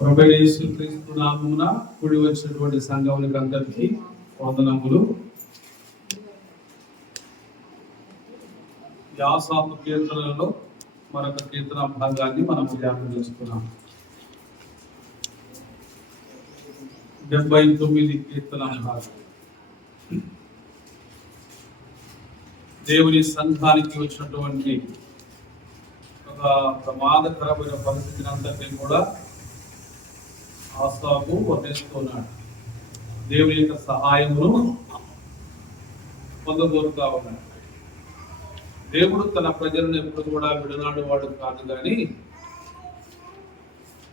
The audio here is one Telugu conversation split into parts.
ప్రభువైన యేసుక్రీస్తు నామమున కూడి వచ్చినటువంటి సంఘములకు అందరికీ వందనములు. యాసాపు కీర్తనలలో మరొక కీర్తన భాగాన్ని మనం ధ్యానం చేసుకున్నాం. 79 కీర్తన భాగం. దేవుని సంఘానికి వచ్చినటువంటి ఒక ప్రమాదకరమైన పరిస్థితిని అంతటినీ కూడా ఆసాపు వర్ణిస్తున్నాడు. దేవుని యొక్క సహాయమును పొందబోరుతా ఉన్నాడు. దేవుడు తన ప్రజలను ఎప్పుడు కూడా విడనాడు వాడు కాదు, కానీ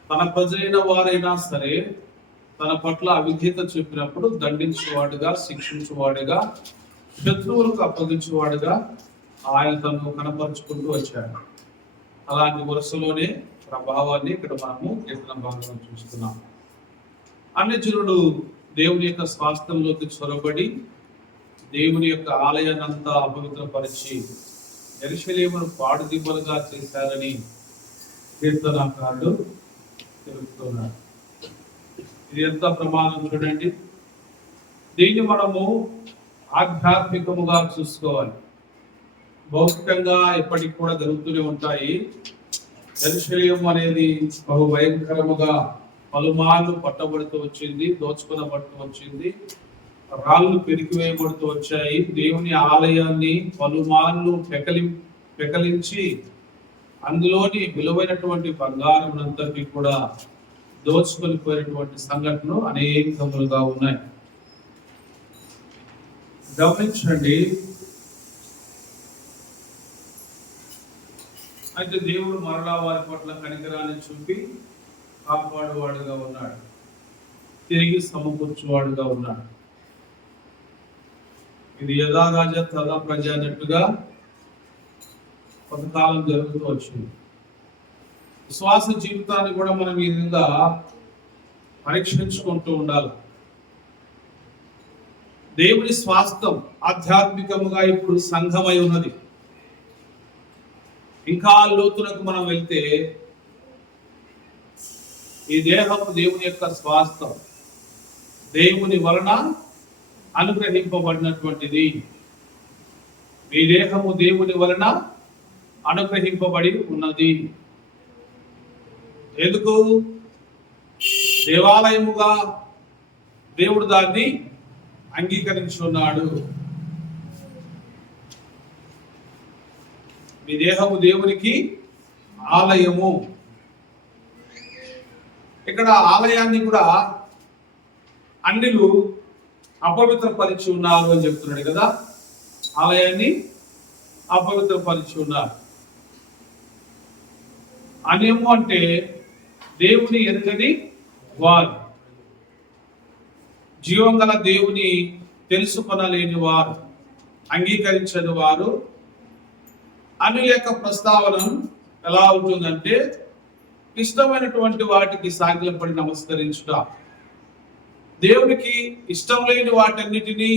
తన ప్రజలైన వారైనా సరే తన పట్ల అవిధేయత చెప్పినప్పుడు దండించేవాడుగా, శిక్షించేవాడుగా, శత్రువులకు అప్పగించేవాడుగా ఆయన తను కనపరుచుకుంటూ వచ్చాడు. అలాంటి వరుసలోనే ప్రభావాన్ని ఇక్కడ మనము కీర్తన భాగంలో చూస్తున్నాం. అన్ని జనులు దేవుని యొక్క స్వాస్థ్యంలోకి చొరబడి దేవుని యొక్క ఆలయాన్ని అంతా అపవిత్రపరిచి యెరూషలేమును పాడుదిబ్బలుగా చేశారని కీర్తనకారుడు తెలుపుతున్నాడు. ఇది ఎంత ప్రమాదం చూడండి. దీన్ని మనము ఆధ్యాత్మికముగా చూసుకోవాలి. భౌతికంగా ఎప్పటికి కూడా జరుగుతూనే ఉంటాయి. యెరూషలేము అనేది బహు భయంకరముగా పలుమార్లు పట్టబడుతూ వచ్చింది, దోచుకొనబడుతూ వచ్చింది, రాళ్ళు పెరిగివేయబడుతూ వచ్చాయి. దేవుని ఆలయాన్ని పలుమార్లు పెకలించి అందులోని విలువైనటువంటి బంగారమునంతటి కూడా దోచుకొని పోయినటువంటి సంఘటనలు అనేకములుగా ఉన్నాయి. గమనించండి. అయితే దేవుడు మరలా వారి పట్ల కనికరాన్ని చూపి కాపాడువాడుగా ఉన్నాడు, తిరిగి సమకూర్చువాడుగా ఉన్నాడు. ఇది యథా రాజా తదా ప్రజ అన్నట్టుగా కొంతకాలం జరుగుతూ వచ్చింది. విశ్వాస జీవితాన్ని కూడా మనం ఈ విధంగా పరీక్షించుకుంటూ ఉండాలి. దేవుని స్వాస్థ్యం ఆధ్యాత్మికముగా ఇప్పుడు సంఘమై ఉన్నది. ఇంకా లోతులకు మనం వెళ్తే ఈ దేహము దేవుని యొక్క స్వాస్థ్యం, దేవుని వలన అనుగ్రహింపబడినటువంటిది. ఈ దేహము దేవుని వలన అనుగ్రహింపబడి ఉన్నది. ఎందుకు? దేవాలయముగా దేవుడు దాన్ని అంగీకరించున్నాడు. మీ దేహము దేవునికి ఆలయము. ఇక్కడ ఆలయాన్ని కూడా అన్యులు అపవిత్రపరిచి ఉన్నారు అని చెప్తున్నాడు కదా. ఆలయాన్ని అపవిత్రపరిచి ఉన్నారు. అన్యము అంటే దేవుని ఎరుగని వారు, జీవం గల దేవుని తెలుసుకొనలేని వారు, అంగీకరించని వారు. అన్యుల యొక్క ప్రస్తావన ఎలా ఉంటుందంటే ఇష్టమైనటువంటి వాటికి సాగిలపడి నమస్కరించుట, దేవునికి ఇష్టం లేని వాటన్నిటినీ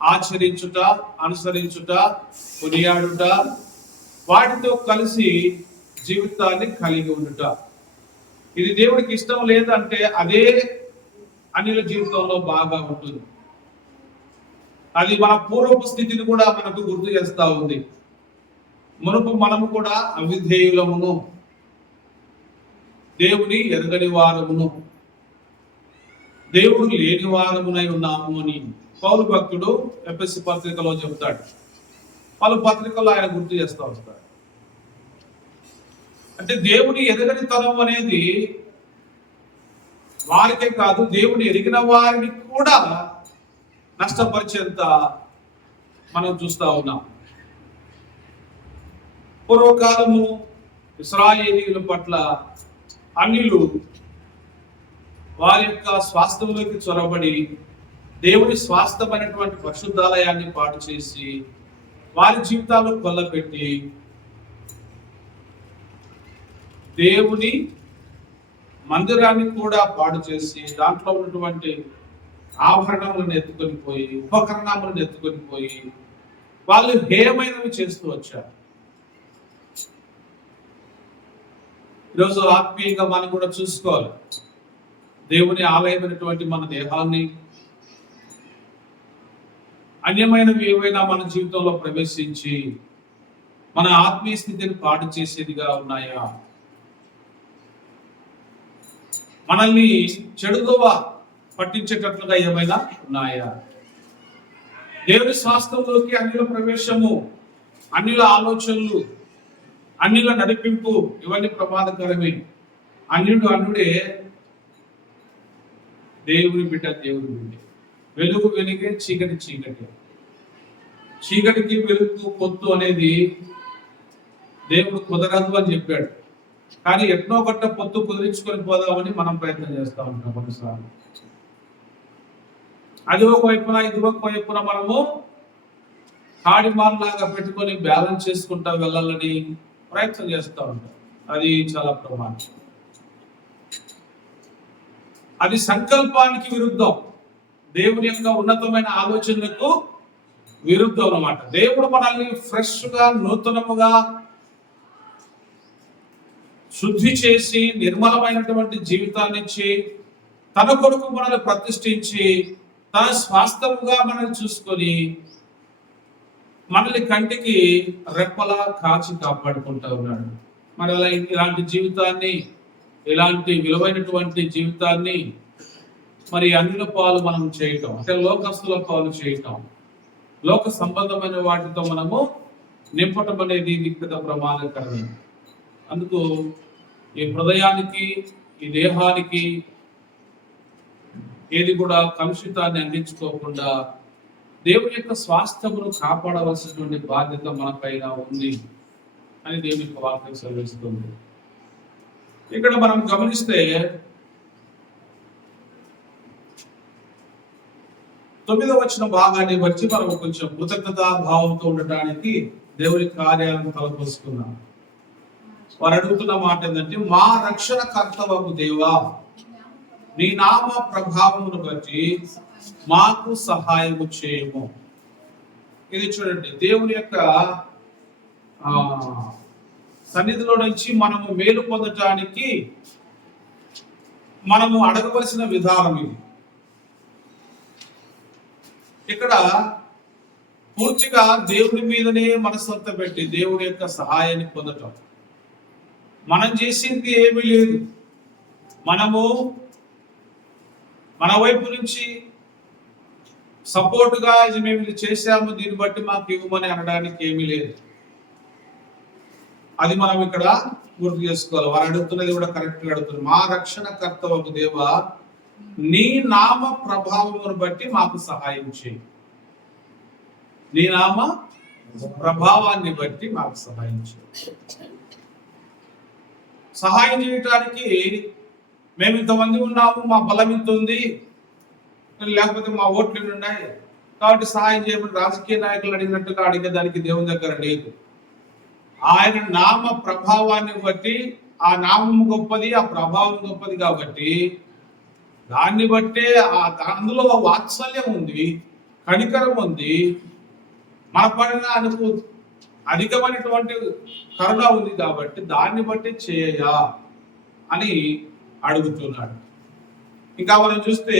ఆచరించుట, అనుసరించుట, కొనియాడుట, వాటితో కలిసి జీవితాన్ని కలిగి ఉండుట. ఇది దేవుడికి ఇష్టం లేదంటే అదే అన్యుల జీవితంలో బాగా ఉంటుంది. అది మన పూర్వపు స్థితిని కూడా మనకు గుర్తు చేస్తా ఉంది. మునుపు మనము కూడా అవిధేయులమును, దేవుని ఎరగని వారమును, దేవుడు లేని వారమునై ఉన్నాము అని పౌలు భక్తుడు ఎఫెసీ పత్రికలో చెబుతాడు. పలు పత్రికల్లో ఆయన గుర్తు చేస్తూ వస్తాడు. అంటే దేవుని ఎరగని తనం అనేది వారికే కాదు, దేవుని ఎరిగిన వారిని కూడా నష్టపరిచేంత మనం చూస్తా ఉన్నాం. పూర్వకాలము ఇశ్రాయేలీయుల పట్ల అన్యులు వారి యొక్క స్వాస్థ్యంలోకి చొరబడి దేవుని స్వాస్థ్యమైనటువంటి పరిశుద్ధాలయాన్ని పాడు చేసి వారి జీవితాల్లో కొల్లపెట్టి దేవుని మందిరాన్ని కూడా పాడు చేసి దాంట్లో ఉన్నటువంటి ఆభరణములను ఎత్తుకొని పోయి, ఉపకరణములను ఎత్తుకొని పోయి వాళ్ళు హేయమైనవి చేస్తూ వచ్చారు. ఈరోజు ఆత్మీయంగా మనం కూడా చూసుకోవాలి. దేవుని ఆలయమైనటువంటి మన దేహాన్ని అన్యమైనవి ఏవైనా మన జీవితంలో ప్రవేశించి మన ఆత్మీయ స్థితిని పాడు చేసేదిగా ఉన్నాయా? మనల్ని చెడుదోవ పట్టించేటట్లుగా ఏమైనా ఉన్నాయా? దేవుని స్వాస్థ్యంలోకి అన్యుల ప్రవేశము, అన్యుల ఆలోచనలు, అన్యుల నడిపింపు ఇవన్నీ ప్రమాదకరమే. అన్యుడే, దేవుని బిడ్డ దేవుని బిడ్డ. వెలుగు వెలుగే, చీకటి చీకటి. చీకటికి వెలుగు పొత్తు అనేది దేవుడు కుదరదు అని చెప్పాడు. కానీ ఎన్నో గట్ట పొత్తు కుదిరించుకొని పోదామని మనం ప్రయత్నం చేస్తూ ఉంటాం కొన్నిసార్లు. అది ఒక వైపున ఇది ఒక వైపున మనము కాడిమాల్లాగా పెట్టుకొని బ్యాలెన్స్ చేసుకుంటా వెళ్ళాలని ప్రయత్నం చేస్తూ ఉంటాం. అది చాలా ప్రమాదం. అది సంకల్పానికి విరుద్ధం, దేవుని యొక్క ఉన్నతమైన ఆలోచనలకు విరుద్ధం అన్నమాట. దేవుడు మనల్ని ఫ్రెష్ గా, నూతనముగా శుద్ధి చేసి నిర్మలమైనటువంటి జీవితాన్ని ఇచ్చి తన కొరకు మనల్ని ప్రతిష్ఠించి తన స్వాస్థ్యముగా మనల్ని చూసుకొని మనల్ని కంటికి రెప్పలా కాచి కాపాడుకుంటా ఉన్నాడు. మరి అలా ఇలాంటి జీవితాన్ని, ఇలాంటి విలువైనటువంటి జీవితాన్ని మరి అన్యుల పాలు మనం చేయటం, అంటే లోకస్తుల పాలు చేయటం, లోక సంబంధమైన వాటితో మనము నింపటం అనేది పెద్ద ప్రమాదకరమే. అందుకు ఈ హృదయానికి, ఈ దేహానికి ఏది కూడా కలుషితాన్ని అందించుకోకుండా దేవుని యొక్క స్వాస్థ్యమును కాపాడవలసినటువంటి బాధ్యత మన పైన ఉంది అని దేవుని యొక్క వాక్యం సెలవిస్తుంది. ఇక్కడ మనం గమనిస్తే 9వ వచనం భాగాన్ని బట్టి మనం కొంచెం కృతజ్ఞతా భావంతో ఉండటానికి దేవుని కార్యాలను తలపోసుకున్నాం. వారు అడుగుతున్న మాట ఏంటంటే, మా రక్షణ కర్తవకు దేవా, నీ నామ ప్రభావమును బట్టి మాకు సహాయము చేయము. ఇది చూడండి, దేవుని యొక్క సన్నిధిలో నుంచి మనము మేలు పొందటానికి మనము అడగవలసిన విధానం ఇది. ఇక్కడ పూర్తిగా దేవుని మీదనే మనసంత పెట్టి దేవుని యొక్క సహాయాన్ని పొందటం. మనం చేసింది ఏమీ లేదు. మనము మన వైపు నుంచి సపోర్టుగా ఇది మేము ఇది చేశాము, దీన్ని బట్టి మాకు ఇవ్వమని అనడానికి ఏమీ లేదు. అది మనం ఇక్కడ గుర్తు చేసుకోవాలి. వారు అడుగుతున్నది కూడా కరెక్ట్గా అడుగుతున్నారు. మా రక్షణ కర్తవకు దేవా, నీ నామ ప్రభావమును బట్టి మాకు సహాయం చేయి. నీ నామ ప్రభావాన్ని బట్టి మాకు సహాయం చేయి. సహాయం చేయటానికి మేము ఇంతమంది ఉన్నాము, మా బలం ఇంత ఉంది, లేకపోతే మా ఓట్లు ఎన్ని ఉన్నాయి కాబట్టి సహాయం చేయమని రాజకీయ నాయకులు అడిగినట్టుగా అడిగేదానికి దేవుని దగ్గర లేదు. ఆయన నామ ప్రభావాన్ని బట్టి, ఆ నామము గొప్పది, ఆ ప్రభావం గొప్పది కాబట్టి దాన్ని బట్టే అందులో వాత్సల్యం ఉంది, కనికరం ఉంది, మన పైన అనుకు అధికమైనటువంటి కరుణ ఉంది కాబట్టి దాన్ని బట్టి చేయయా అని అడుగుతున్నాడు. ఇంకా మనం చూస్తే,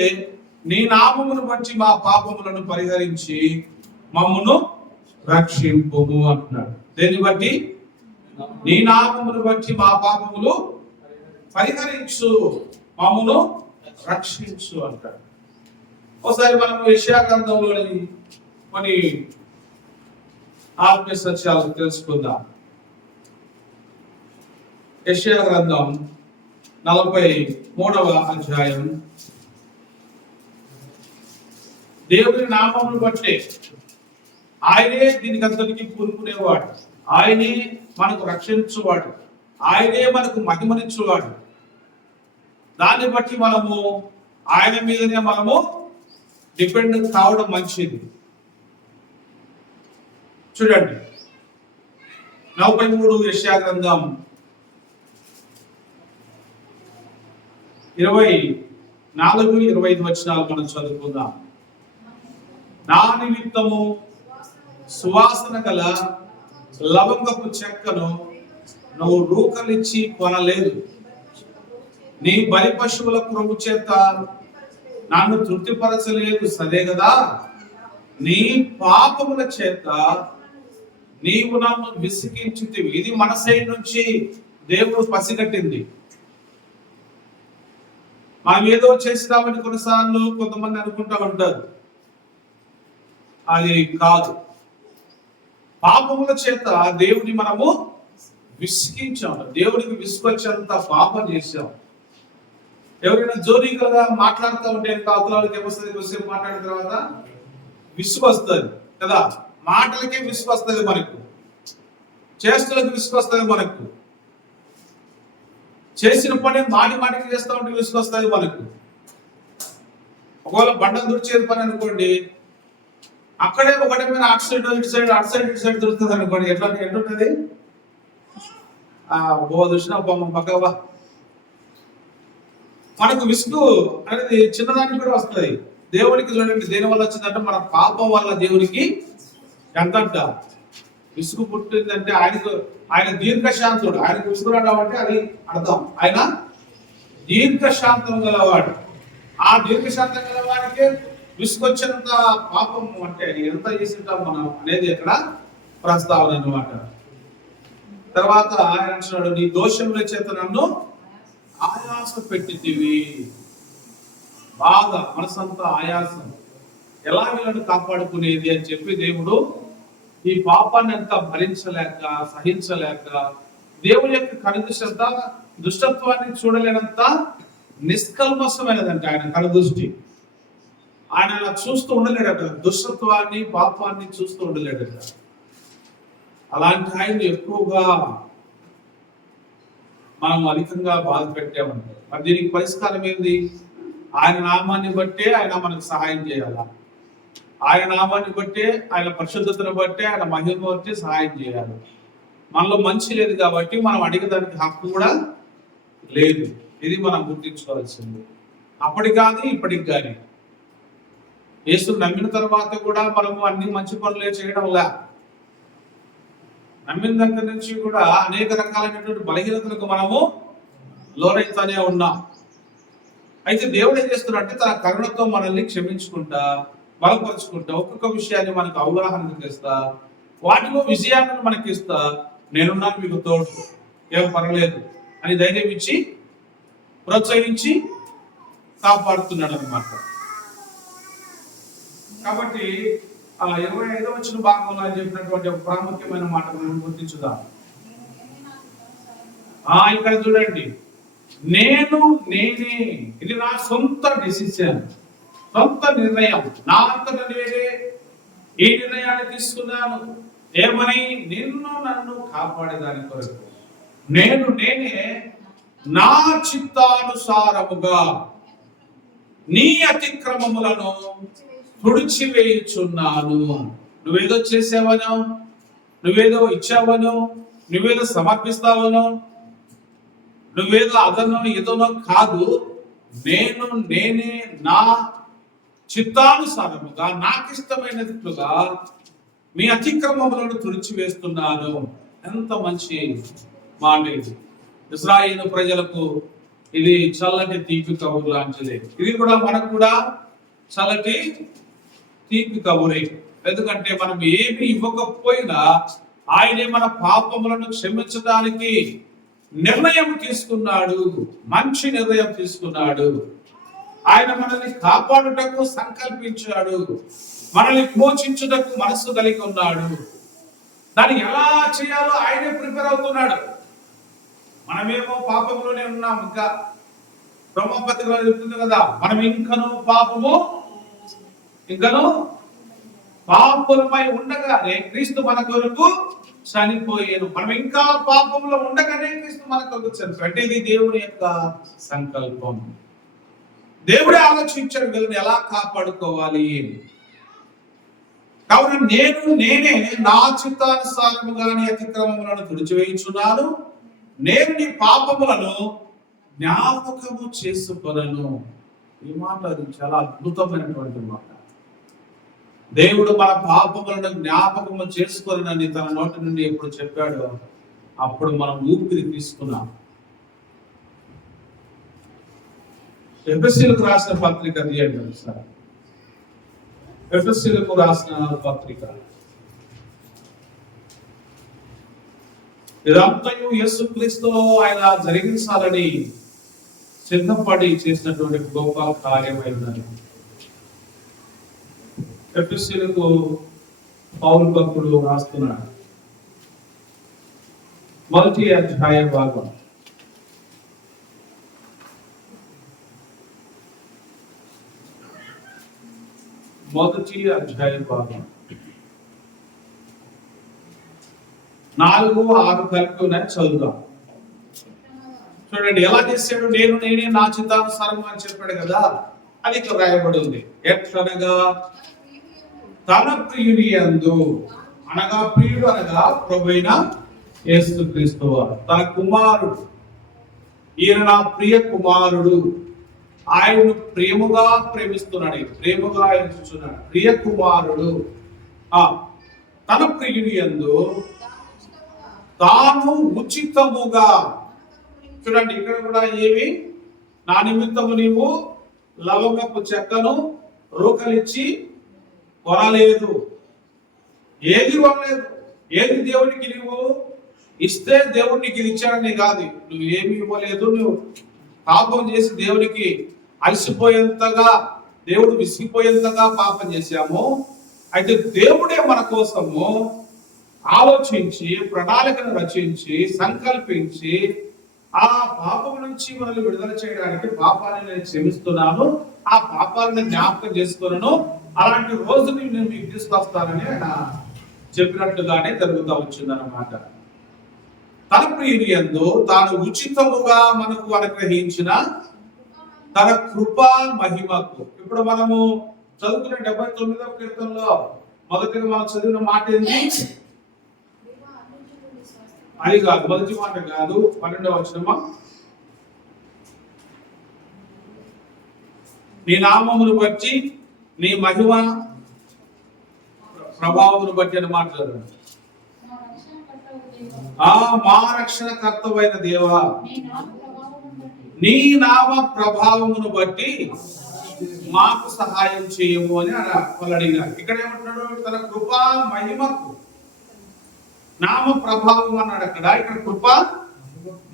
నీ నామమును బట్టి మా పాపములను పరిహరించి మమ్మును రక్షింపుము అంటున్నాడు. దేన్ని బట్టి? నీ నామమును బట్టి మా పాపములు పరిహరించు, మమ్మును రక్షించు అంటాడు. ఒకసారి మనం యెషయా గ్రంథంలోని కొన్ని ఆత్మీయ సత్యాలు తెలుసుకుందాం. యెషయా గ్రంథం 43వ అధ్యాయం. దేవుని నామమును బట్టే ఆయనే దీనికి అంతటికి పూనుకునేవాడు, ఆయనే మనకు రక్షించువాడు, ఆయనే మనకు మహిమనిచ్చువాడు. దాన్ని బట్టి మనము ఆయన మీదనే మనము డిపెండ్ కావడం మంచిది. చూడండి, 43 యెషయా గ్రంథం 24-25 వచనాలు మనం చదువుకుందాం. నా నిమిత్తము సువాసన గల లవంగపు చెక్కను నువ్వు రూకలిచ్చి కొనలేదు, నీ బలి పశువుల క్రొవ్వు చేత నన్ను తృప్తిపరచలేదు, సరే కదా. నీ పాపముల చేత నీవు నన్ను విసిగించితివి. ఇది మన సైడ్ నుంచి దేవుడు పసిగట్టింది. మనం ఏదో చేసినామని కొన్నిసార్లు కొంతమంది అనుకుంటా ఉంటారు, అది కాదు. పాపముల చేత దేవుని మనము విసిగించాం, దేవుడికి విసుకొచ్చేంత పాపం చేశాం. ఎవరైనా జోరీగా మాట్లాడుతూ ఉంటే అవతలకి ఏమొస్తుంది, కొద్దిసేపు మాట్లాడిన తర్వాత విసుగు వస్తుంది కదా. మాటలకే విసుగు వస్తుంది మనకు, చేష్టలకు విసుగు వస్తుంది మనకు, చేసిన పని మాటికి చేస్తూ ఉంటే విసుగు వస్తుంది మనకు. ఒకవేళ బండలు దుడిచేది పని అనుకోండి, అక్కడే ఒకటి మీద అటు సైడ్ ఇటు సైడ్ దొరుకుతుంది అనుకోండి, ఎట్లుంటది? చూసిన బొమ్మ పక్కవా. మనకు విసుగు అనేది చిన్నదానికి కూడా వస్తుంది. దేవునికి చూడండి దేని వల్ల వచ్చిందంటే మన పాపం వల్ల దేవునికి ఎంతంట విసుగు పుట్టిందంటే ఆయన దీర్ఘశాంతుడు. ఆయనకు విసుగు రావడం అది అర్థం, ఆయన దీర్ఘశాంతం గలవాడు. ఆ దీర్ఘశాంతం గలవాడికే విసుకొచ్చినంత పాపం అంటే ఎంత చేసింటాం మనం అనేది ఇక్కడ ప్రస్తావన అన్నమాట. తర్వాత ఆయన అంటున్నాడు, నీ దోషముల చేత నన్ను ఆయాస పెట్టితివి. బాగా మనసంతా ఆయాసం, ఎలా వీళ్ళని కాపాడుకునేది అని చెప్పి దేవుడు ఈ పాపాన్ని అంతా భరించలేక సహించలేక దేవుని యొక్క కనుదృష్టి దుష్టత్వాన్ని చూడలేనంత నిష్కల్మసమైనదంటే ఆయన కనుదృష్టి. ఆయన అలా చూస్తూ ఉండలేడట, దుష్టత్వాన్ని పాపాన్ని చూస్తూ ఉండలేడట. అలాంటి ఆయన ఎక్కువగా మనం అధికంగా బాధ పెట్టామంటే మరి దీనికి పరిష్కారం ఏంది? ఆయన నామాన్ని బట్టే ఆయన మనకు సహాయం చేయాలా, ఆయన నామాన్ని బట్టే, ఆయన పరిశుద్ధతను బట్టే, ఆయన మహిమ బట్టి సహాయం చేయాలి. మనలో మంచి లేదు కాబట్టి మనం అడిగేదానికి హక్కు కూడా లేదు. ఇది మనం గుర్తించుకోవాల్సింది. అప్పటికి కానీ ఇప్పటికి కానీ యేసు నమ్మిన తర్వాత కూడా మనము అన్ని మంచి పనులే చేయడంలా, నమ్మిన దగ్గర నుంచి కూడా అనేక రకాలైనటువంటి బలహీనతలకు మనము లోనైతూనే ఉన్నాం. అయితే దేవుడు ఏం చేస్తున్నాడంటే తన కరుణతో మనల్ని క్షమించుకుంటా, బలపరుచుకుంటా, ఒక్కొక్క విషయాన్ని మనకు అవగాహన తెస్తా, వాటిలో విజయాన్ని మనకి ఇస్తా, నేనున్నాను మీకు తోడు, ఏం పర్లేదు అని ధైర్యం ఇచ్చి ప్రోత్సహించి కాపాడుతున్నాడు అన్నమాట. కాబట్టి 25వ వచన భాగంలో ఆయన చెప్పినటువంటి ఒక ప్రాముఖ్యమైన మాట మనం గుర్తించుదాం. ఇక్కడ చూడండి, నేనే, ఇది నా సొంత డెసిషన్, సొంత నిర్ణయం, నా అంతటా నేనే ఈ నిర్ణయాన్ని తీసుకున్నాను. ఏమని? నన్ను కాపాడేదాని కొరకు నేనే నా చిత్తానుసారముగా నీ అతిక్రమములను తుడిచివేయుచున్నాను. నువ్వేదో చేసావనో, నువ్వేదో ఇచ్చావనో, నువ్వేదో సమర్పిస్తావనో, నువ్వేదో అదనో ఏదోనో కాదు. నేనే నా చిత్తానుసారముగా నాకు ఇష్టమైనట్లుగా మీ అతిక్రమములను తుడిచివేస్తున్నాను. ఎంత మంచి మాట ఇది! ఇశ్రాయేలు ప్రజలకు ఇది చల్లటి తీపి కబురు లాంటిది. ఇది కూడా మనకు కూడా చల్లటి తీపి కబురే. ఎందుకంటే మనం ఏమి ఇవ్వకపోయినా ఆయనే మన పాపములను క్షమించడానికి నిర్ణయం తీసుకున్నాడు, మంచి నిర్ణయం తీసుకున్నాడు. ఆయన మనల్ని కాపాడుటకు సంకల్పించాడు, మనల్ని పోషించుటకు మనస్సు కలిగి ఉన్నాడు. దాన్ని ఎలా చేయాలో ఆయనే ప్రిపేర్ అవుతున్నాడు. మనమేమో పాపంలోనే ఉన్నాం. ఇంకా బ్రహ్మపత్రికలో చెప్తుంది కదా, మనం ఇంకను పాపములపై ఉండగానే క్రీస్తు మన కొరకు చనిపోయాను. మనం ఇంకా పాపంలో ఉండగానే క్రీస్తు మన కొరకు చనిపోయాడు. అంటే ఇది దేవుని యొక్క సంకల్పం. దేవుడే ఆలోచించాడు వీళ్ళని ఎలా కాపాడుకోవాలి. కావున నేనే నా చిత్తానుసారముగా నీ అతిక్రమములను తుడిచివేయుచున్నాను, నేను నీ పాపములను జ్ఞాపకము చేసుకొనను. ఈ మాట అది చాలా అద్భుతమైనటువంటి మాట. దేవుడు మన పాపములను జ్ఞాపకము చేసుకొనని తన నోటి నుండి ఎప్పుడు చెప్పాడో అప్పుడు మనం ఊపిరి తీసుకున్నాం. ఎఫెసీయులకు రాసిన పత్రిక తీయండి సార్. ఎఫెసీయులకు రాసిన పత్రిక. ఇదంతయు యేసుక్రీస్తులో ఆయన జరిగించాలని సిద్ధపడి చేసినటువంటి గొప్ప కార్యమైనది. ఎఫెసీయులకు పౌలు భక్తుడు రాస్తున్నాడు. మొదటి అధ్యాయ భాగం. మొదటి అధ్యాయ భాగం 4, 6 కలిపి ఉన్నాయి, చదువుదాం. చూడండి ఎలా చేశాడు. నేనే నా చిత్తానుసారం అని చెప్పాడు కదా, అది ఇక్కడ రాయబడి ఉంది. ఎట్లనగా తన ప్రియుని యందు, అనగా ప్రియుడు అనగా ప్రభువైన యేసుక్రీస్తు వారు, తన కుమారుడు, ఈయన నా ప్రియ కుమారుడు, ఆయనను ప్రేమగా ప్రేమిస్తున్నాడు, ప్రేమగా ఎంచుచున్నాడు. ప్రియ కుమారుడు తన ప్రియుని యందు తాను ఉచితముగా. చూడండి ఇక్కడ కూడా ఏమి, నా నిమిత్తము నీవు లవంగపు చెక్కను రూకలిచ్చి కొనలేదు, ఏది కొనలేదు. ఏది దేవునికి నువ్వు ఇస్తే దేవుడు నీకు ఇది ఇచ్చాడని కాదు, నువ్వు ఏమి ఇవ్వలేదు. నువ్వు పాపం చేసి దేవునికి అలసిపోయేంతగా, దేవుడు విసిగిపోయేంతగా పాపం చేశాము. అయితే దేవుడే మన కోసము ఆలోచించి ప్రణాళికను రచించి సంకల్పించి ఆ పాపం నుంచి మనల్ని విడుదల చేయడానికి పాపాన్ని నేను క్షమిస్తున్నాను, ఆ పాపాలను జ్ఞాపకం చేసుకున్నాను, అలాంటి రోజుని నేను మీకు తీసుకొస్తానని ఆయన చెప్పినట్టుగానే జరుగుతూ వచ్చిందన్నమాట. తన ప్రియుని యందు తాను ఉచితముగా మనకు అనుగ్రహించిన తన కృపా మహిమకు. ఇప్పుడు మనము చదువుకునే 79వ కీర్తనలో మొదటిగా మనం చదివిన మాట ఏంటి? అది కాదు, మొదటి మాట కాదు, 12వ వచనమా, నీ నామమును బట్టి నీ మహిమ ప్రభావమును బట్టి అని మాట్లాడారు. మా రక్షణ కర్తవైన దేవా, నీ నామ ప్రభావమును బట్టి మాకు సహాయం చేయము అని వాళ్ళు అడిగారు. ఇక్కడ ఏమంటున్నాడు? తన కృపా మహిమకు. నామ ప్రభావం అన్నాడు అక్కడ, ఇక్కడ కృప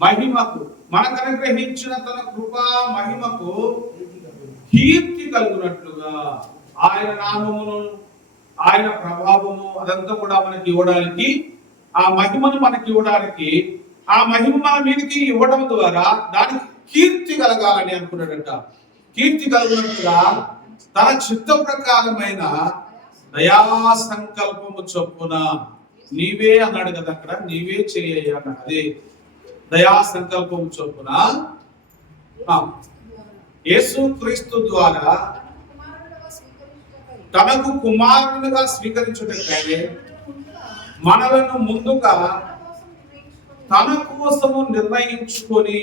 మహిమకు, మనకు అనుగ్రహించిన తన కృపా మహిమకు కీర్తి కలుగునట్లుగా ఆయన నామమును, ఆయన ప్రభావము అదంతా కూడా మనకి ఇవ్వడానికి, ఆ మహిమను మనకి ఇవ్వడానికి, ఆ మహిమ మన మీదకి ఇవ్వడం ద్వారా దానికి కీర్తి కలగాలని అనుకున్నాడట. కీర్తి కలుగునట్లుగా తన చిత్త ప్రకారమైన దయా సంకల్పము చొప్పున నీవే అన్నాడు కదా అక్కడ, నీవే చేయ అన్నాడు. అదే దయా సంకల్పం చొప్పున యేసుక్రీస్తు ద్వారా తనకు కుమారునిగా స్వీకరించుటకై మనలను ముందుగా తన కోసము నిర్ణయించుకొని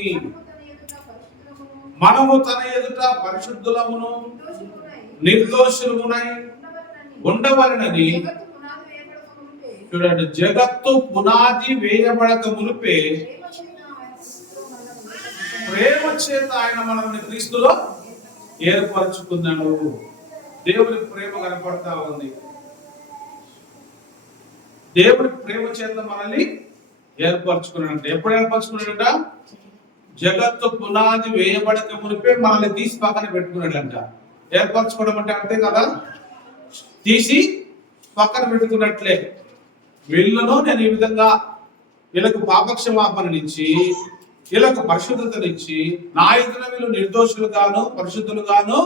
మనము తన ఎదుట పరిశుద్ధులమును నిర్దోషులమునై ఉండవలనని. చూడండి, జగత్తు పునాది వేయబడక మునిపే ప్రేమ చేత ఆయన మనల్ని క్రీస్తులో ఏర్పరచుకున్నాడు. దేవుని ప్రేమ కనపడతా ఉంది. దేవుని ప్రేమ చేత మనల్ని ఏర్పరచుకున్నాడంట. ఎప్పుడు ఏర్పరచుకున్నాడంట? జగత్తు పునాది వేయబడక మునిపే మనల్ని తీసి పక్కన పెట్టుకున్నాడంట. ఏర్పరచుకోవడం అంటే అంతే కదా, తీసి పక్కన పెట్టుకున్నట్లే. వీళ్ళను నేను ఈ విధంగా వీళ్ళకు పాపక్షమాపణనిచ్చి వీళ్ళకు పరిశుద్ధతనిచ్చి నా ఎదుట వీళ్ళు నిర్దోషులుగాను పరిశుద్ధులుగాను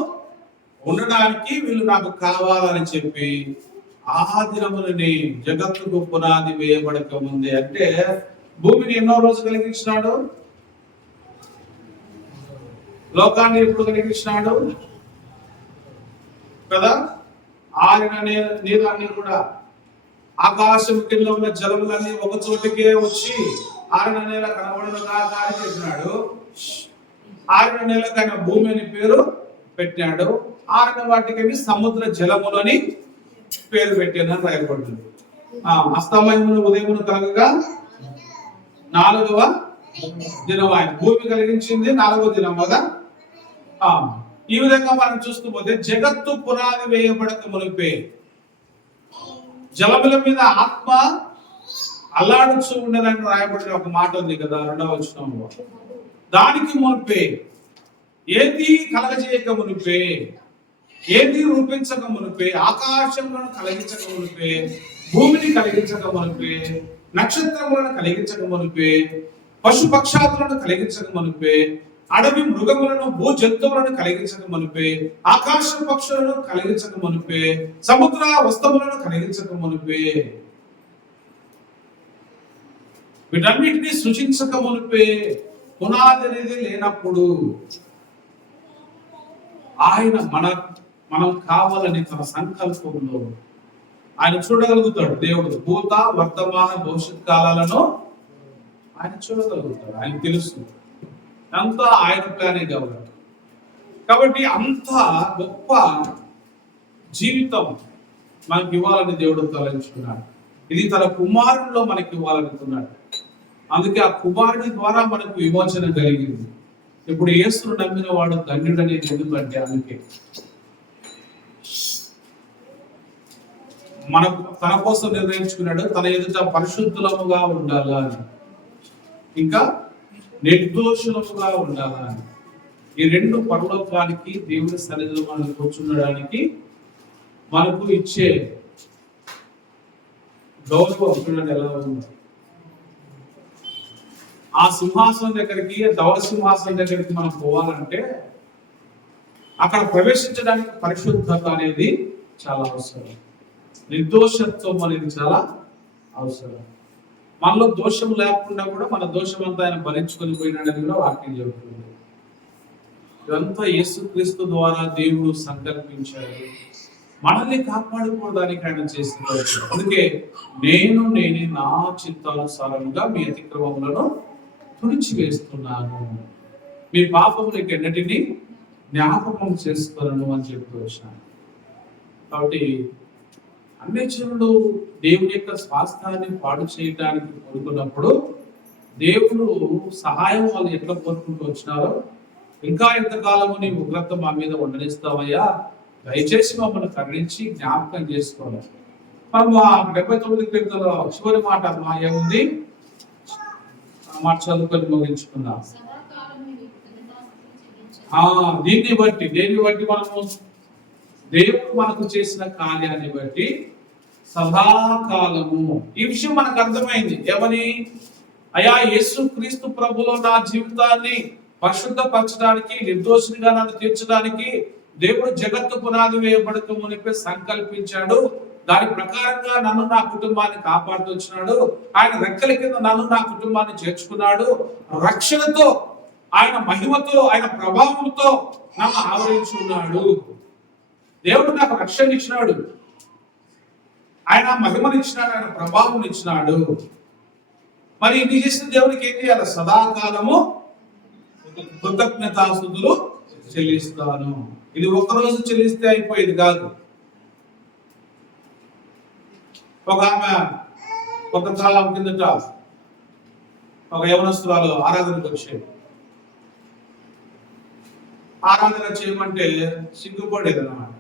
ఉండడానికి వీళ్ళు నాకు కావాలని చెప్పి ఆ దినములని జగత్తుకు పునాది వేయబడక ముందే, అంటే భూమిని ఎన్నో రోజులు కలిగించినాడు, లోకాన్ని ఎప్పుడు కలిగించినాడు కదా. ఆరిన నీళ్ళన్నీ కూడా, ఆకాశం కింద ఉన్న జలములన్నీ ఒక చోటికే వచ్చి ఆరిన నేల కనబడునుగా అని చెప్పినాడు. ఆరిన నేలకు ఆయన భూమి అని పేరు పెట్టాడు. ఆరిన వాటికి సముద్ర జలములని పేరు పెట్టానని రాయబడుతుంది. అస్తమయమును ఉదయమును కలగగా 4వ దినం ఆయన భూమి కలిగించింది 4వ దినం కదా. ఆ ఈ విధంగా మనం చూస్తూ పోతే జగత్తు పునాది వేయబడక మునిపే జలముల మీద ఆత్మ అల్లాడుచూ ఉండదని రాయబడిన ఒక మాట ఉంది కదా 2వ వచనంలో. దానికి మునిపే, ఏది కలగజేయక మునిపే, ఏది రూపించక మునిపే, ఆకాశములను కలిగించక మునిపే, భూమిని కలిగించక మునిపే, నక్షత్రములను కలిగించక మునిపే, పశు పక్షాదులను కలిగించక మునిపే, అడవి మృగములను భూ జంతువులను కలిగించక మునిపే, ఆకాశ పక్షులను కలిగించక మునిపే, సముద్ర వస్తువులను కలిగించక మునిపే, వీటన్నిటిని సృష్టించక మునిపే, పునాది అనేది లేనప్పుడు ఆయన మనం కావాలని తన సంకల్పంలో ఆయన చూడగలుగుతాడు. దేవుడు భూత వర్తమాన భవిష్యత్ కాలాలను ఆయన చూడగలుగుతాడు. ఆయన తెలుసు, అంతా ఆయన ప్లానే కాబట్టి అంత గొప్ప జీవితం మనకి ఇవ్వాలని దేవుడు తలంచుకున్నాడు. ఇది తన కుమారుల్లో మనకి ఇవ్వాలనుకున్నాడు. అందుకే ఆ కుమారుని ద్వారా మనకు విమోచన కలిగింది. ఇప్పుడు యేసును నమ్మిన వాడు ధన్యుడని ఎందుకంటే అందుకే మనకు తన కోసం నిర్ణయించుకున్నాడు, తన ఎదుట పరిశుద్ధులముగా ఉండాలా అని, ఇంకా నిర్దోషులముగా ఉండాలా అని. ఈ రెండు పరలోకానికి దేవుని సన్నిధిలో మనం కూర్చుండడానికి మనకు ఇచ్చే గౌరవం చూడండి ఎలా ఉంది. ఆ సింహాసనం దగ్గరికి, ధవళ సింహాసనం దగ్గరికి మనం పోవాలంటే అక్కడ ప్రవేశించడానికి పరిశుద్ధత అనేది చాలా అవసరం. నిర్దోషత్వం అనేది చాలా అవసరం. మనలో దోషం లేకుండా కూడా మన దోషం అంతా ఆయన భరించుకొని పోయినాడని కూడా వాక్యం చెబుతుంది. ఇదంతా యేసుక్రీస్తు ద్వారా దేవుడు సంకల్పించాడు. మనల్ని కాపాడుకోవడానికి ఆయన చేసిన. అందుకే నేనే నా చిత్తానుసారంగా మీ అతిక్రమములను తుడిచివేస్తున్నాను, మీ పాపములకి ఎన్నటిని జ్ఞాపకం చేసుకోను అని చెప్పి వచ్చాను. కాబట్టి అన్యజనులు దేవుని యొక్క స్వాస్థాన్ని పాడు చేయడానికి కోరుకున్నప్పుడు దేవుడు సహాయం వాళ్ళు ఎట్లా కోరుకుంటూ వచ్చినారో, ఇంకా ఎంతకాలము నీ ఉగ్రత మా మీద ఉండనిస్తావయ్యా, దయచేసి మమ్మల్ని కరుణించి జ్ఞాపకం చేసుకోవాలి. మనం 79 కీర్తనలో చివరి మాట మా ఏముంది, మాట చదువుకొని ముగించుకుందాం. దేన్ని బట్టి మనము దేవుడు మనకు చేసిన కార్యాన్ని బట్టి సదాకాలము. ఈ విషయం మనకు అర్థమైంది. ఏమని? అయా యేసు క్రీస్తు ప్రభులో నా జీవితాన్ని పరిశుద్ధపరచడానికి, నిర్దోషిగా నన్ను తీర్చడానికి దేవుడు జగత్తు పునాది వేయబడక మునిపే సంకల్పించాడు. దాని ప్రకారంగా నన్ను నా కుటుంబాన్ని కాపాడుతూ వచ్చినాడు. ఆయన రెక్కల కింద నన్ను నా కుటుంబాన్ని చేర్చుకున్నాడు. రక్షణతో, ఆయన మహిమతో, ఆయన ప్రభావంతో నన్ను ఆవరించున్నాడు. దేవుడు నాకు రక్షణ ఇచ్చినాడు, ఆయన మహిమనిచ్చినాడు, ఆయన ప్రభావం ఇచ్చినాడు. మరి ఇది చేసిన దేవునికి ఏం చేయాలి? సదాకాలము కృతజ్ఞతాస్తుతులు చెల్లిస్తాను. ఇది ఒక్కరోజు చెల్లిస్తే అయిపోయేది కాదు. ఒక ఆమె కొంతకాలం కిందట ఒక యవనస్తురాలు ఆరాధనకు వచ్చేది. ఆరాధన చేయమంటే సిగ్గుపడేది అన్నమాట.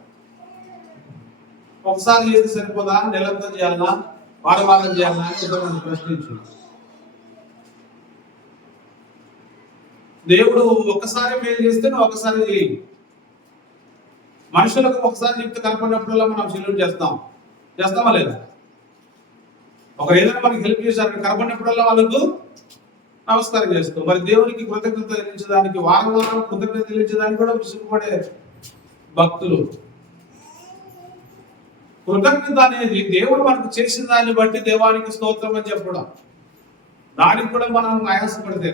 ఒకసారి చేస్తే సరిపోదా, నెలంతా చేయాలన్నా, వారం చేయాలన్నా అని ప్రశ్నించింది. దేవుడు ఒకసారి మేలు చేస్తే నువ్వు ఒకసారి చేయి. మనుషులకు ఒకసారి చెప్తే కనపడినప్పుడల్లా మనం సెల్యూట్ చేస్తామా లేదా? ఒక ఏదైనా మనకి హెల్ప్ చేశారని కనపడినప్పుడల్లా వాళ్ళకు నమస్కారం చేస్తాం. మరి దేవునికి కృతజ్ఞత చెల్లించడానికి, వారం కృతజ్ఞత చెల్లించడానికి కూడా విసుగుపడే భక్తులు. కృతజ్ఞత అనేది దేవుడు మనకు చేసిన దాన్ని బట్టి దేవానికి స్తోత్రం అని చెప్పడం. దానికి కూడా మనం ఆయాసపడితే,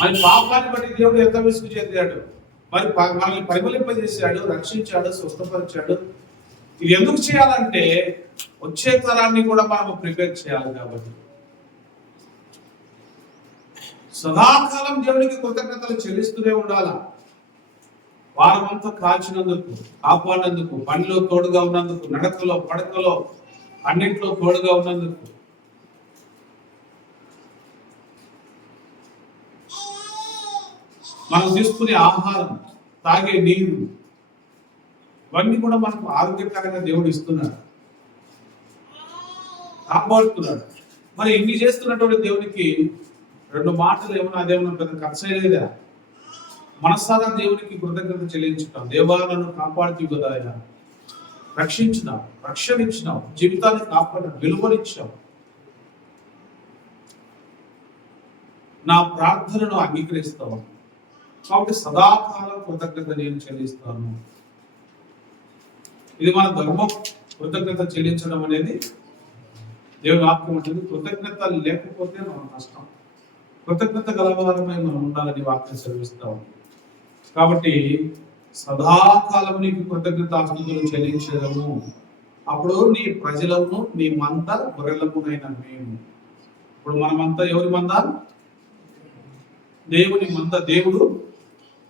మరి పాపాన్ని బట్టి దేవుడు ఎంత విసుగు చెందాడు, మరి మనల్ని పరిమళింపజేశాడు, రక్షించాడు, స్వస్థపరిచాడు. ఇది ఎందుకు చేయాలంటే వచ్చే తరాన్ని కూడా మనం ప్రిపేర్ చేయాలి. కాబట్టి సదాకాలం దేవునికి కృతజ్ఞతలు చెల్లిస్తూనే ఉండాల. వారమంతా కాచినందుకు, కాపాడినందుకు, పనిలో తోడుగా ఉన్నందుకు, నడకలో పడకలో అన్నింటిలో తోడుగా ఉన్నందుకు. మనం తీసుకునే ఆహారం తాగే నీరు, ఇవన్నీ కూడా మనకు ఆరోగ్యకరంగా దేవుడు ఇస్తున్నాడు, కాపాడుతున్నాడు. మరి ఇన్ని చేస్తున్నటువంటి దేవునికి 2 మాటలు ఏమన్నా అదేమన్నా పెద్ద ఖర్చు అయ్యేదా? మనసారా దేవునికి కృతజ్ఞత చెల్లించుతాం. దేవాలను కాపాడుతూ కదా ఆయన, రక్షించినావు, రక్షణ ఇచ్చినావు, జీవితాన్ని కాపాడు, విలువనిచ్చావు, నా ప్రార్థనను అంగీకరిస్తావు. కాబట్టి సదాకాలం కృతజ్ఞత నేను చెల్లిస్తాను. ఇది మన ధర్మం. కృతజ్ఞత చెల్లించడం అనేది దేవుని వాక్యం ఉంటుంది. కృతజ్ఞత లేకపోతే మనం నష్టం. కృతజ్ఞత గలవారమై మనం ఉండాలని వాక్యం సెలవిస్తాం. కాబట్టి సదాకాలం నీకు కృతజ్ఞతాస్తుతులు చెల్లించడము, అప్పుడు నీ ప్రజలను, నీ మంద గొర్రెలమునైన మేము. ఇప్పుడు మనమంతా ఎవరి మంద? దేవుని మంద. దేవుడు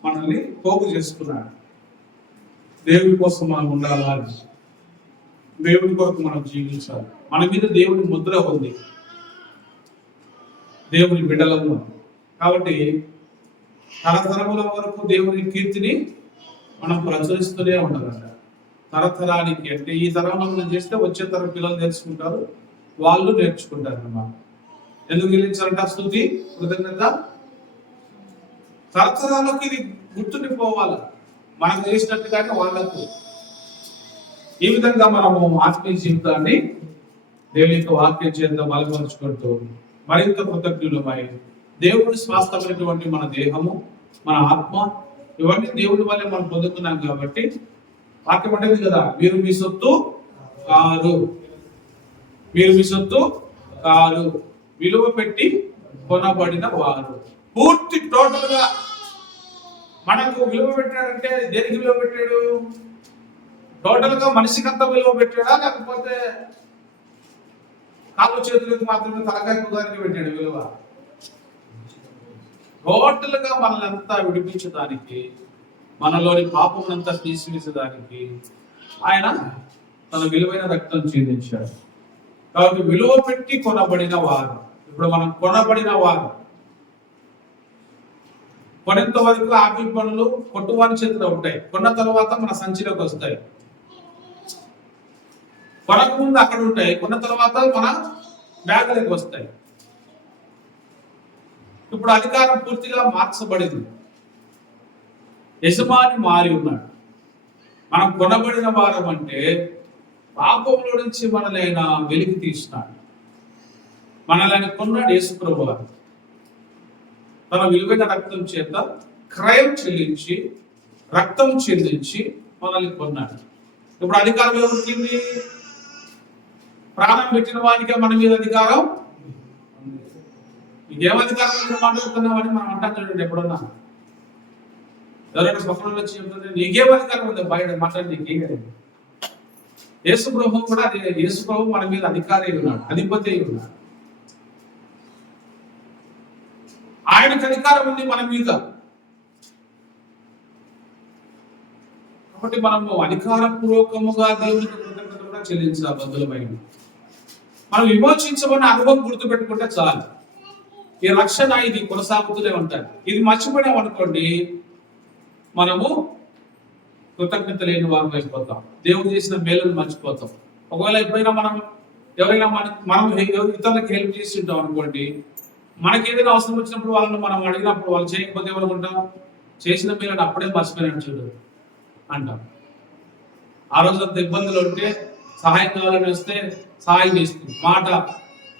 మనల్ని పోగు చేసుకున్నాడు. దేవుడి కోసం మనం ఉండాలి, దేవుడి కొరకు మనం జీవించాలి. మన మీద దేవుడి ముద్ర ఉంది, దేవుని బిడ్డలము. కాబట్టి తరతరముల వరకు దేవుని కీర్తిని మనం ప్రచురిస్తూనే ఉండాలంట. తరతరానికి అంటే ఈ తరంలో మనం చేస్తే వచ్చే తరం పిల్లలు నేర్చుకుంటారు, వాళ్ళు నేర్చుకుంటారు అన్నమాట. ఎందుకు చెల్లించాలంట స్తుతి, కృతజ్ఞత? తరతరాలకు ఇది గుర్తుండిపోవాలి, మనం చేసినట్టుగానే వాళ్ళకు. ఈ విధంగా మనము ఆత్మీయ జీవితాన్ని దేవుని యొక్క వాక్యం చేత బలపరుచుకుంటూ మరింత కృతజ్ఞులమై, దేవుడి స్వాస్థమైనటువంటి మన దేహము, మన ఆత్మ, ఇవన్నీ దేవుడి వల్లే మనం పొందుతున్నాం. కాబట్టి వాక్యం అనేది కదా, మీరు మీ సొత్తు కారు, మీరు మీ సొత్తు కారు, విలువ పెట్టి కొనబడిన వారు. పూర్తి టోటల్ గా మనకు విలువ పెట్టాడంటే దేనికి విలువ పెట్టాడు? టోటల్ గా మనిషికంతా విలువ పెట్టాడా, లేకపోతే కాళ్ళు చేతులకు మాత్రమే తలకాయ కుదారికి పెట్టాడు విలువ? టోటల్ గా మనల్ని విడిపించడానికి, మనలోని పాపమునంతా తీసివేసేదానికి ఆయన తన విలువైన రక్తం చిందించాడు. కాబట్టి విలువ పెట్టి కొనబడిన వారు. ఇప్పుడు మనం కొనబడిన వారు. కొనేంత వరకు ఆపి పనులు కొట్టువాని చేతిలో ఉంటాయి, కొన్న తర్వాత మన సంచిలోకి వస్తాయి. కొనక ముందు అక్కడ ఉంటాయి, కొన్న తర్వాత మన బ్యాగులకు వస్తాయి. ఇప్పుడు అధికారం పూర్తిగా మార్చబడింది, యజమాని మారి ఉన్నాడు. మనం కొనబడిన వారం అంటే పాపంలో నుంచి మనల్ని ఆయన వెలికి తీసినాడు. మనల్ని ఆయన కొన్నాడు యేసుప్రభు వారు. తన విలువైన రక్తం చేత క్రయం చెల్లించి, రక్తం చెల్లించి మనల్ని కొన్నాడు. ఇప్పుడు అధికారం ఎవరికి? ప్రాణం పెట్టిన వానికే మన మీద అధికారం. ఇంకేం అధికారం మీద మాట్లాడుతున్నామని మనం అంటాం చూడండి. ఎప్పుడన్నా ఎవరైనా స్వప్నంలో వచ్చి చెప్తుంటే నీకేం అధికారం ఉంది బయట మాట్లాడి, నీకే. యేసు ప్రభు కూడా అది, యేసు ప్రభు మన మీద అధికారి ఉన్నాడు, అధిపతి ఉన్నాడు. ఆయనకు అధికారం ఉంది మన మీద. కాబట్టి మనము అధికారపూర్వకముగా దేవునికి కృతజ్ఞత కూడా చెల్లించాలి. బదులమైన మనం విమోచించమని అనుభవం గుర్తుపెట్టుకుంటే చాలు. ఈ రక్షణ ఇది కొనసాగుతూనే ఉంటాయి. ఇది మర్చిపోయాం అనుకోండి, మనము కృతజ్ఞత లేని వారం అయిపోతాం, దేవుడు చేసిన మేలును మర్చిపోతాం. ఒకవేళ ఎప్పుడైనా ఎవరైనా మనం ఇతరులకు హెల్ప్ చేసి ఉంటాం అనుకోండి, మనకి ఏదైనా అవసరం వచ్చినప్పుడు వాళ్ళని మనం అడిగినప్పుడు వాళ్ళు చేయకపోతే ఎవరుకుంటాం? చేసిన మేలను అప్పుడే మర్చిపోయినట్టు చూడు అంటాం. ఆ రోజు అంత ఇబ్బందులు ఉంటే, సహాయం కావాలని వస్తే సహాయం చేస్తుంది, మాట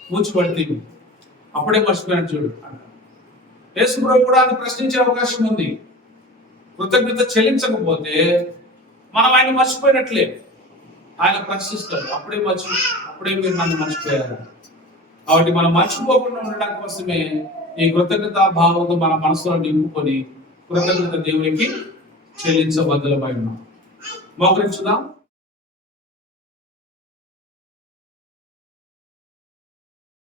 కూర్చోబడుతుంది, అప్పుడే మర్చిపోయినట్టు చూడు అంటాం. యేసు ప్రభు కూడా అది ప్రశ్నించే అవకాశం ఉంది. కృతజ్ఞత చెల్లించకపోతే మనం ఆయన మర్చిపోయినట్లే. ఆయన ప్రశ్నిస్తాడు, అప్పుడే మీరు నన్ను మర్చిపోయారు. కాబట్టి మనం మర్చిపోకుండా ఉండడం కోసమే ఈ కృతజ్ఞతా భావంతో మన మనసులో నింపుకొని కృతజ్ఞత దేవునికి చెల్లించబద్దులమై ఉన్నాం. మోకరించుదాం.